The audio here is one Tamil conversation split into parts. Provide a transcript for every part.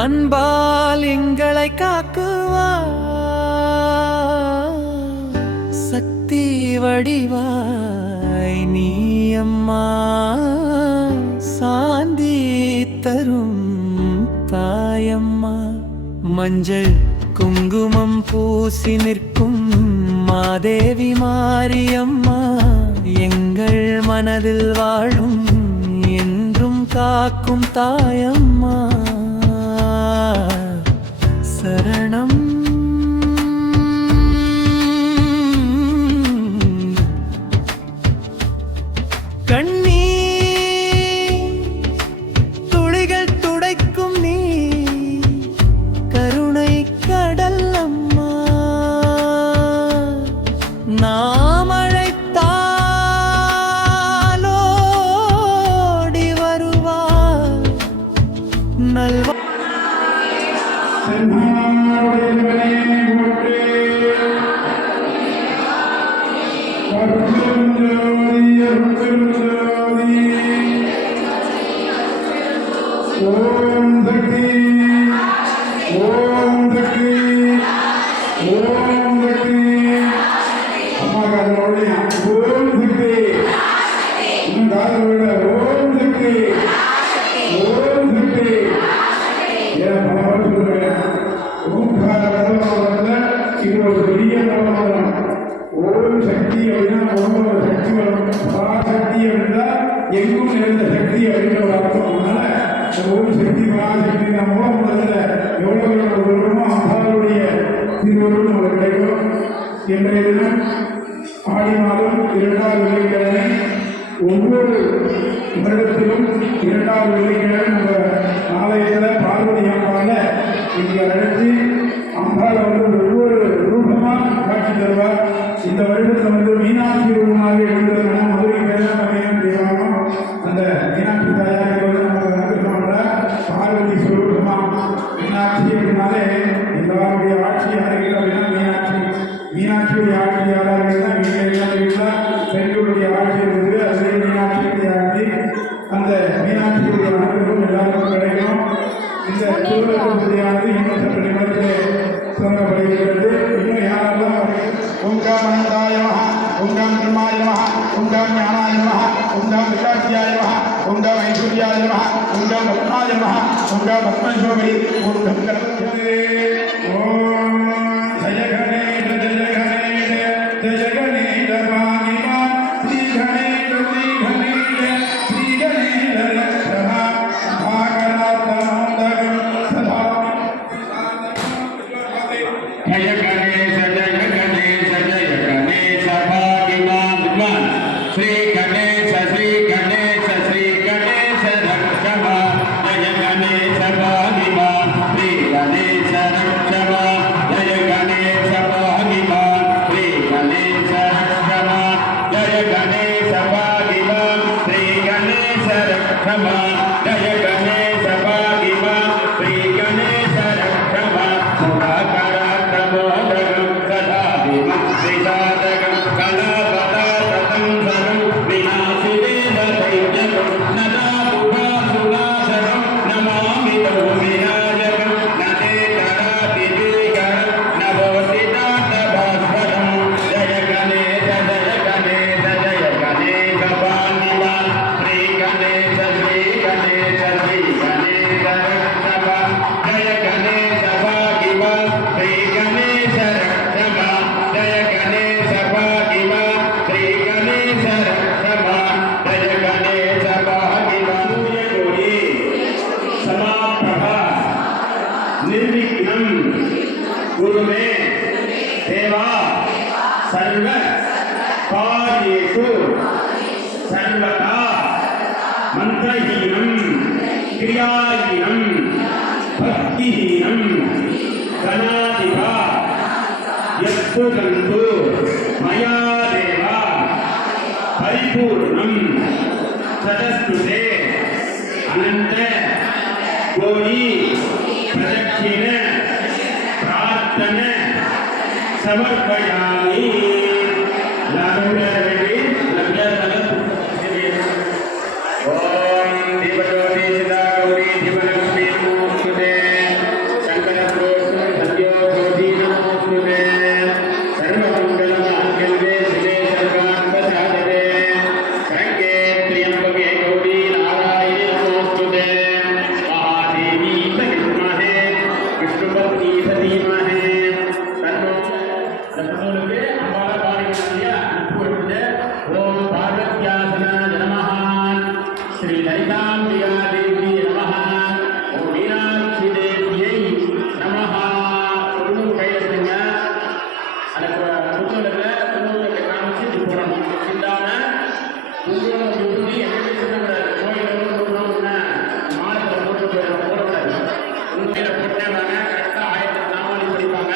அன்பால் எங்களை காக்குவார், சக்தி வடிவாய் நீ அம்மா, சாந்தி தரும் தாயம்மா. மஞ்சள் குங்குமம் பூசி நிற்கும் மாதேவி மாரியம்மா, எங்கள் மனதில் வாழும் என்றும் காக்கும் தாயம்மா. சரணம். கண்ணீர் துளிகள் துடைக்கும் நீ கருணை கடல் அம்மா, நாம் அழைத்தாலோடி வருவார் நல்வா. ஓம் சக்தி ஓம் சக்தி ஓம் சக்தி. அம்மா காதலோட ஓம் சக்தி, இன்னும் காதலோட ஓம் சக்தி ஓம் சக்தி. ஏன் பல பாட்டு சொல்றேன், ஓம்கார மூலமாக இது ஒரு பெரிய மூலமாக. ஓம் சக்தி அப்படின்னா உடம்போட சக்தி வரும், பராசக்தி அப்படின்னா எங்கும் நிறைந்த சக்தி அப்படின்ற ஒரு அர்த்தம். அதனால ஓம் சக்தி பராசக்தி நம்ம மூலத்தில் எவ்வளவு சொல்றோமோ அம்பாளுடைய திருவருள் நமக்கு கிடைக்கும். இன்றைய தினம் ஆடி மாதம் 2வது வெள்ளிக்கிழமை, ஒவ்வொரு வருடத்திலும் 2வது வெள்ளிக்கிழமை நம்ம ஆலயத்தில் பார்வதி அம்பால இங்கே அழைச்சி அம்பாள் வந்து ஒவ்வொரு ரூபமாக காட்சி தருவார். இந்த வருடத்தில் மீனாட்சி ரூபமாக எழுந்ததுனா மதுரை பேரம் தேவாரம் அந்த மீனாட்சி தாயாரை நமக்கு நடத்துகின்ற பார்வதி சுரூபமா. மீனாட்சி அப்படின்னாலே எல்லாருடைய ஆட்சி யாருக்கிட்ட அப்படின்னா மீனாட்சி. மீனாட்சியுடைய ஆட்சி யாராக இருந்தால் வீட்டில் பெண்களுடைய ஆட்சி இருக்குது, அதே மீனாட்சியுடைய ஆட்சி. அந்த மீனாட்சியுடைய அனுபவம் எல்லாருக்கும் கிடைக்கும். இந்த திருவிழாவது இன்னும் சற்று நிமிடத்திலே தொடங்கப்படுகிறது. இன்னும் யாரெல்லாம் ஓங்காம் அனந்தாய நமஹ, ஓங்காம் பிரம்மாய நமஹ, ஓங்காம் ஞானாய நமஹ, ஓங்காம் விசாட்சியாய நமஹ, ஓங்காம் ஐஸ்வர்யாய நமஹ, ஓங்காம் ரத்னாய நமஹ, ஓங்காம் பத்மசோபரி, ஓங்காம் கணபதியே. ஓம் ஜய கணேஷ ஜய கணேஷ ஜய கணேஷ பாகிமா, ஸ்ரீ கணேஷ ஸ்ரீ கணேஷ ஸ்ரீ கணேஷ லக்ஷ்மண பாகநாதம் சதா. जय गणेश जय गणेश जय गणेश भाग्यवान विद्वान श्री गणेश श्री गणेश श्री गणेश रक्षमा। जय गणेश भाग्यवान श्री गणेश रक्षमा, जय गणेश भाग्यवान श्री गणेश रक्षमा, जय गणेश भाग्यवान श्री गणेश रक्षमा, जय गणेश भाग्यवान श्री गणेश रक्षमा। श्रीजातकं कलापदाततं सर्वं विनाशिवेददैत्यकं नदापुभासुरासनं नमामि तं विनायकं न ते तरातिदिगरं न भवति दातभास्वरं। जय गणेश जय गणेश जय गणेश पाणिवान श्री गणेश श्री गणेश श्री गणेश रक्षमा, जय गणेश भाग्यवान श्री गणेश रक्षमा, जय गणेश भाग्यवान श्री गणेश रक्षमा, जय गणेश भाग्यवान। सूर्यकोटि समाप्रभा निर्विघ्नं कुरु मे देवा सर्व कार्येषु सर्वदा। मंत्रहीनं क्रियाहीनं भक्तिहीनं गणाधिपा यस्तु गन्तु मया देवा परिपूर्णं तदस्तुते। अनंत कोटि प्रदक्षिण प्रार्थना समर्पयामि। ओम दीपज्योति सदा गौरी दीपलक्ष्मी नमोस्तुते। धीमहि तन्नो तन्नोलुके अंबाला पारिकण्या अनुपुट्टे ओम पार्वत्यासनाय नमः श्री ललिताम्बिका देवी नमः ओम मीनाक्षी देव्यै नमः ओम கையெழுத்துங்க அதுக்கு தன்னோலுக்கு காமிச்சு போறோம் சிந்தான உங்களோட விபூதி எங்கே சிந்தக்கூடாது கோயிலோட போடுறோம்னா மாலத்தில் போட்டு போடக்கூடாது உண்மையில போட்டேவாங்க கரெக்டாக 1000 நாமாவளி படிப்பாங்க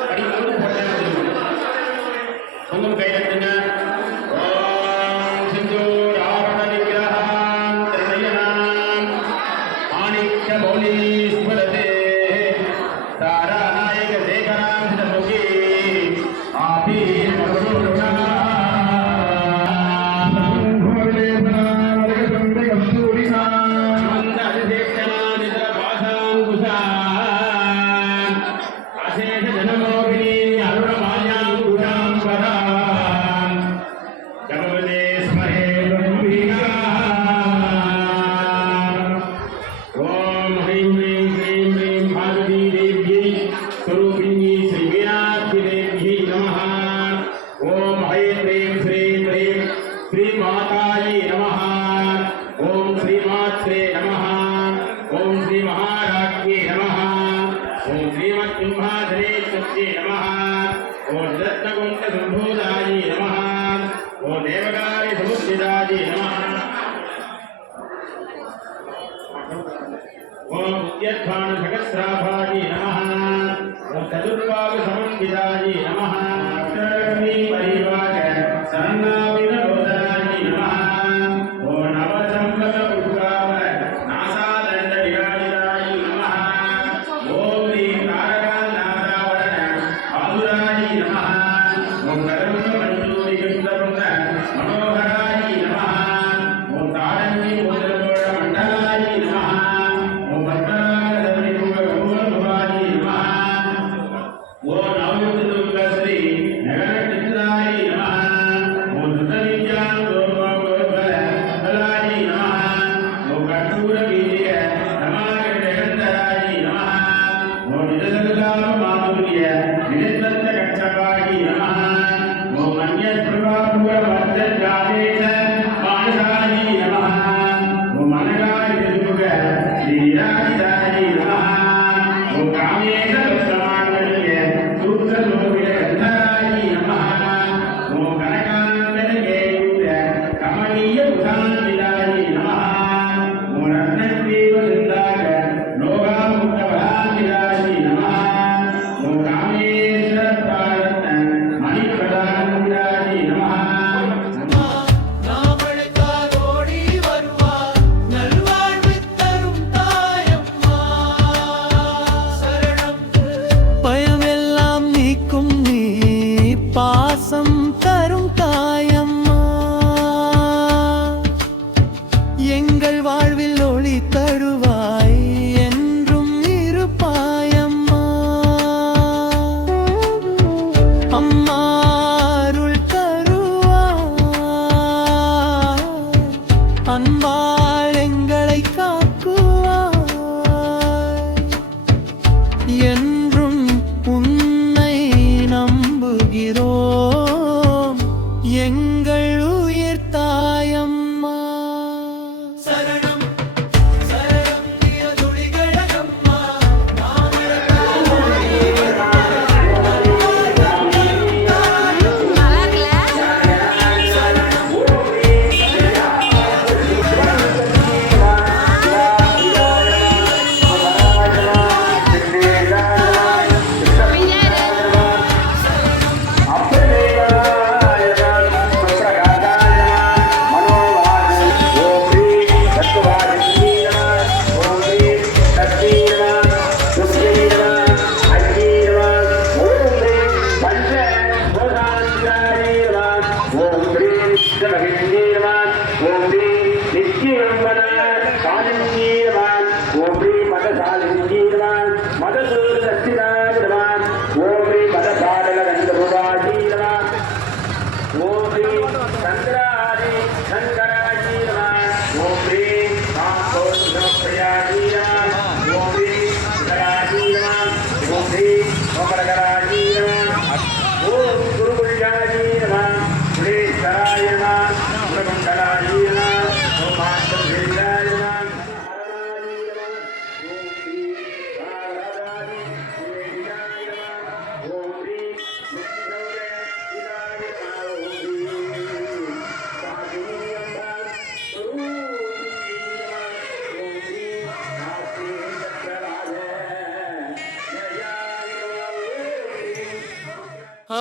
படிக்கும்போது போட்டேன் உங்கள் கையெழுத்துங்க ஓம் சிந்தூர் ஆவண விக்கிரகம் திருநயனம் மாணிக்க மௌலீஸ்வரதே தாராநாயக சேகராம் முகி ஆபி மருணா श्री माताये नमः ओम श्री मात्रे नमः ओम श्री महाराज्ञे नमः ओम श्रीमत्सिंहासनेश्वर्ये नमः ओम रत्नकुण्ड सम्भूताये नमः ओम देवकार्य समुद्धिताये नमः ओम उद्यत्थान सहस्राभाये नमः ओम चतुर्भाग समन्विताये नमः अष्टलक्ष्मी परिवार शरणाविद लोचनाये नमः ओम नवसंवत पुष्पाव नासादण्ड विराजिताये नमः ओम श्री तारकानाथावरण आदुराये नमः ओम कदम्ब मंजूरि कुन्दपुण्ड मनोहराये नमः ओम तारण्य मुद्रगोड मण्डलाये नमः ओम पद्मनाभधवनि कुम्भगौरभवाये नमः ओम नवयुक्तदुर्गश्री नगरचित्राये नमः ओम धृतविद्यां गौरवगोपालाये नमः ओम कर्पूरवीर्य नमागणधराये नमः ओम निजसल्लाभमाधुर्य निजत्तकक्षपाये नमः ओम अन्यप्रभापुरवर्धजादेश मानसाये नमः ओम अनगायतिर्मुख श्रीराजिताये नमः ओम कामेश भक्तमाङ्गल्य सूत्रलोभितगन्धराये नमः ओम कनकान्तनकेयूर कमनीय उदान्विताये नमः ओम रत्नग्रीववृन्दाक लोकामुक्तफलान्विताये नमः ओम कामेश्वरप्रारत्न मणिप्रदान्विताये नमः நாமழைத்தால் ஓடி வருவார் நல்வாழ்வு தரும் தாயம்மா சரணம் பயமெல்லாம் நீக்கும் நீ பாசம் தரும் தாயம்மா எங்கள் வாழ்வில் ஒளி தருவாய் என்றும் இருப்பாயம்மா அம்மா அருள் தருவாய் அன்பால் எங்களை காக்குவாய் என்றும் உன்னை நம்புகிறோம் எங்கள் உயிர் தாயம்மா சரணம் சரணம் நியதுளிகளகம்மா நாமழைத்தால் ஓடி Thank you. वरदराजी नमः ओम गुरुकुल्याजी नमः गुणेश्वराय नमः गुणमंडलाय नमः ओम मातृभेदाय नमः ஆ